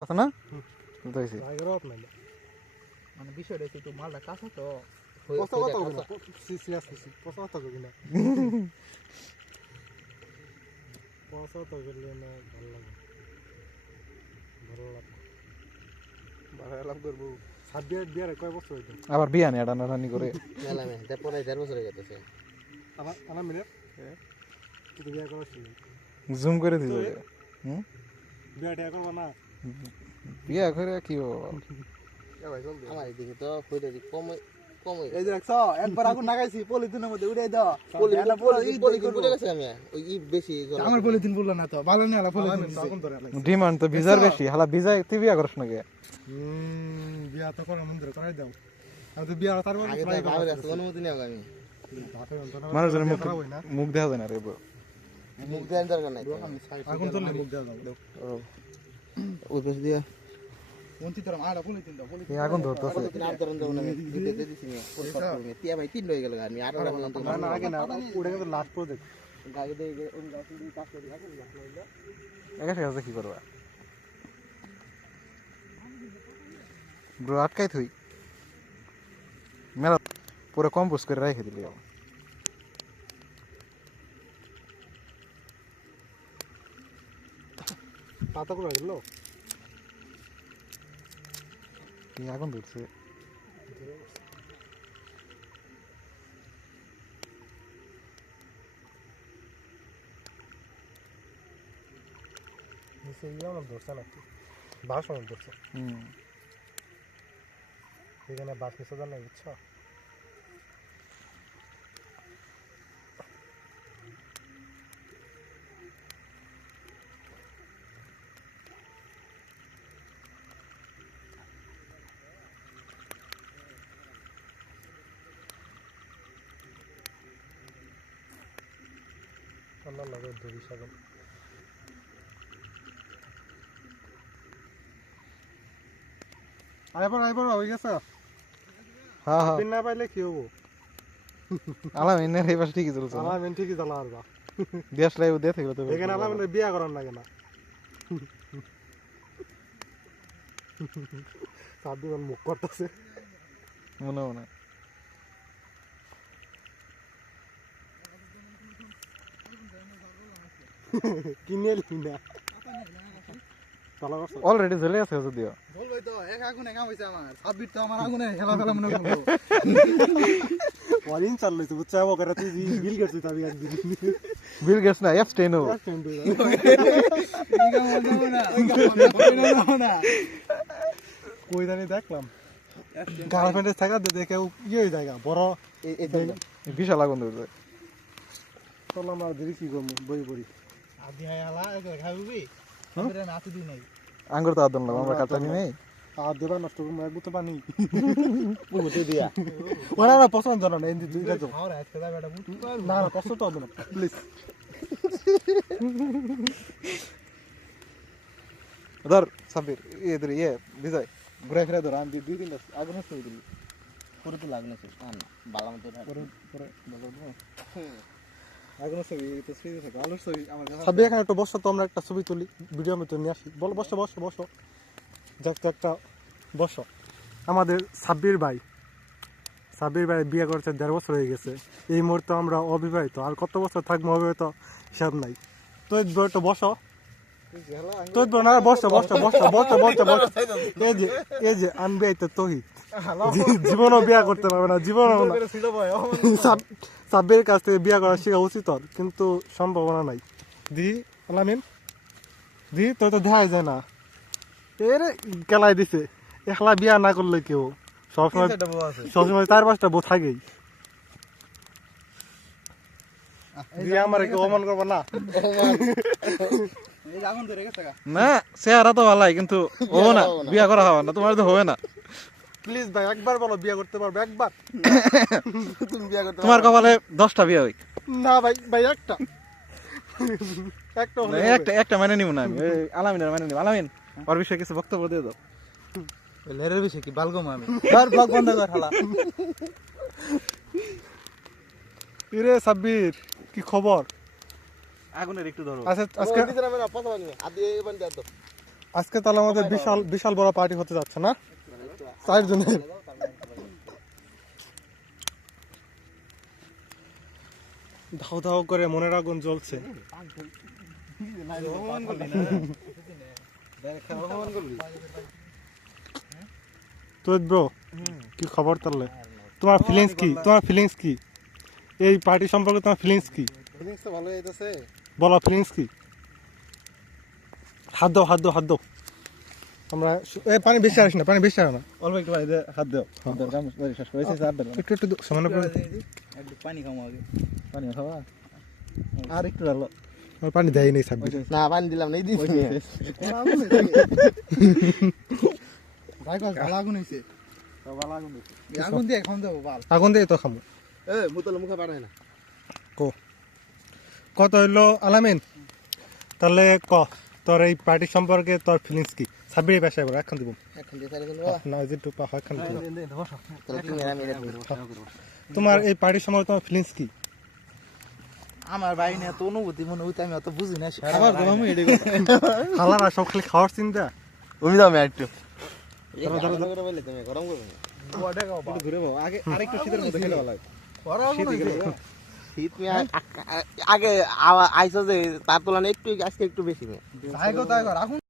কথা না বুঝাইছি মানে বিষয়টা হচ্ছে একটু মালটা কাঁচা তো কথা কথা বলবো না সিরিয়াস কিছু কথা কথা বলবি না কথা তো বললে না ভালো লাভ করবো সাবিয়ার বিয়ার কয় বছর হইতো আবার বিয়া নেই রানি করে মেলা মে তারপরে 4 বছর হয়ে গেছে আমার মিলে তুই বিয়া করছিস জুম করে দিল বিয়াটা করবো না বিয়া করে কি আমার দিকে তো কইতে দি কম কম এই যে দেখছো একবার আগুন লাগাইছি পলিথিনের মধ্যে উড়াই দাও পলিথিন পুরো গেছে আমি ওই ই বেশি আমার পলিথিন বললো না তো ভালো না পলিথিন আগুন ধরে ডিমান্ড তো ভিজার বেশি হালা ভিজায় তুই বিয়া করছ নাকি বিয়া তো করার মন্দিরে করাই দাও আমি তো বিয়া তারপর আগে তো বাবার কাছে অনুমতি নিও আমি মানুষের মুখ দেখা যায় না রে মুখ দেওয়ার দরকার নাই আগুন চললে মুখ দেওয়া দাও ওই পাশ দিয়া কোনটি তোর মারা পলিথিন দাও পলিথিন এই আগুন ধরতেছে আর ধরন দাও না দিতে দিছি আমি ফুল ফট করে তিয়া ভাই 3 হয়ে গেল আমি আর না আগে না ওটা কিন্তু লাস্ট প্রজেক্ট গাড়ি দিয়ে ওই গাছ দিয়ে পাশ করে আগুন লাগলো একাশে কাছে কি করবা ব্রো আটকাই থুই মেলা পুরো কম্পোজ করে রেখে দিলি পাতা করে গেল এই আগুন ধরছে নিচে ইয়ে অনেক ধরছে নাকি বাস অনেক ধরছে এখানে বাস নিচে জানা নাই বুঝছো আল্লাহ লাগে ধরি সাগর আইবার হয়ে গেছে হ্যাঁ হ্যাঁ পিন না পাইলে কি হবো আলামিনের এই পাশে ঠিকই চলছে আমার মেন ঠিকই জ্বালা আর দেশ লাইভ দিয়ে থাকলে তো এখানে আলামিনের বিয়া করার লাগে না সাবি মুখ করতেছে মনে মনে কিনে এলি না অলরেডি চলে আছে যদিও বলবই তো এক আগুনে কাম হইছে আমার সাবির তো আমার আগুনে খেলা ফেলা মনে করবো ওয়ালিন চাল লইছে বুঝছা ও করে তুই বিল গেছিস আমি একদিন বিল গেটস না এপস্টেইন কই জানি দেখলাম গার্লফ্রেন্ডের থাকা দেখে ইয়ে হয়ে যায় বড় বিশাল আগুন ধরছে চললাম আর দেরি কি করবো বই পড়ি আদি হাই হালা খাবি আমরা নাচি দি নাই আঙ্গুর তো আদন লাগবে আমরা কাঁচা নেই আর দেবা নষ্ট করবো একটু তো পানি পুকুতে দিয়া ওরা না পছন্দ জানো না এমনি দুই যাও আর আজকে দা বেটা বুঝ না না কষ্ট তো হবে না প্লিজ ধর সাবির এদের ইয়ে বিজয় ঘুরে ফিরে ধর আমি দুই তিনটা আগুন হচ্ছে দিলি পুরো তো লাগলো সে বালা মতো পরে পরে আগুন হচ্ছে তো স্পিড আছে আলোর ছবি আমার কাছে সবই এখানে একটু বসো তো আমরা একটা ছবি তুলি ভিডিও মতো নিয়ে আসি বলো বসো বসো বসো যাক তো একটা বসো আমাদের সাব্বির ভাই বিয়ে করছে 1.5 বছর হয়ে গেছে এই মুহূর্তে আমরা অবিবাহিত আর কত বছর থাকবো অবিবাহিত হিসাব নাই তো একটু বসো তো না বসো বসো বসো বসো বসো বসো এই যে আনবিবাহিত তহিদ জীবনও বিয়ে করতে পারবে না জীবনও না সাব্বির কাছ থেকে বিয়ে করা শেখা উচিত কিন্তু সম্ভাবনা নাই দি আলামিন দি তোর তো দেখা যায় না এর কেলাই দিছে একলা বিয়া না করলে কেউ সবসময় 4-5টা বউ থাকেই আমার কেউ অপমান করবো না এই আগুন ধরে গেছে না চেহারা তো ভালাই কিন্তু ও না বিয়া করা হবে না তোমার তো হবে না প্লিজ ভাই একবার বলো বিয়ে করতে পারবে একবার তুমি বিয়া করতে তোমার কপালে 10টা বিয়া হই না ভাই ভাই একটা একটা হলে একটা একটা মানে নিব না আমি আলামিনের মানে নিব আলামিন ওর বিষয়ে কিছু বক্তব্য দিয়ে দাও লেরের বিষয় কি বালগম আমি আর ব্লগ বন্ধ কর হালা ইরে সাব্বির কি খবর আগুনের একটু ধরো আচ্ছা আজকে দিতে না পথ বানি আদি এবান দাও আজকে তাহলে আমাদের বিশাল বিশাল বড় পার্টি হতে যাচ্ছে না 4 জনের। ধাও ধাও করে মনের আগুন জ্বলছে। তো ব্রো কি খবর তাহলে? তোমার ফিলিংস কি এই পার্টি সম্পর্কে? তোমার ফিলিংস কি? ফিলিংস তো ভালো হইতাছে। বলো ফিলিংস কি? হাত দাও। আমরা পানি বেশি আসে না, অল্প একটু বাড়িতে হাত দাও, কাম শেষ করেছে, চাপ দাও। একটু সামান্য করে একটু পানি খামো আগে। পানি খাওয়া আর একটু ডালো। আমার পানি দেয় নেই সাব্বির। না পানি দিলাম না, এই দিছি। ভাই কস ভালো আগুন হইছে। ভালো আগুন দিছে। এই আগুন দিয়ে এখন যাবো বাল। আগুন দিয়ে তো খামো। এ মুতলে মুখে পাঠায় না। কত হইলো আলামিন? তাহলে তোর এই পার্টি সম্পর্কে তোর ফিলিংস কি? সাব্বির পেশায় বড় এখন দিব এখন দিয়ে তাহলে বলবো না, যে টুপা হয় এখন দিব। তাহলে তুমি আর আমি এটা দিব। তোমার এই পার্টি সম্পর্কে তোমার ফিলিংস কি? আমার ভাই নিয়ে তো অনুভূতি আমি অত বুঝি না। আবার দমামু এডি হালারা সব খালি খাওয়ার চিন্তা। তুমি দাও আমি একটু। ধরো। বলে তুমি গরম করবে না। ওটা গাও একটু ঘুরে বাবা, আগে আরেকটু শীতের মধ্যে খেলে ভালো লাগে। বড় আগুন হইছে। শীত আগে আইসো যে তার তুলনায় একটু আজকে একটু বেশি। ভাই গো তাই কর আগুন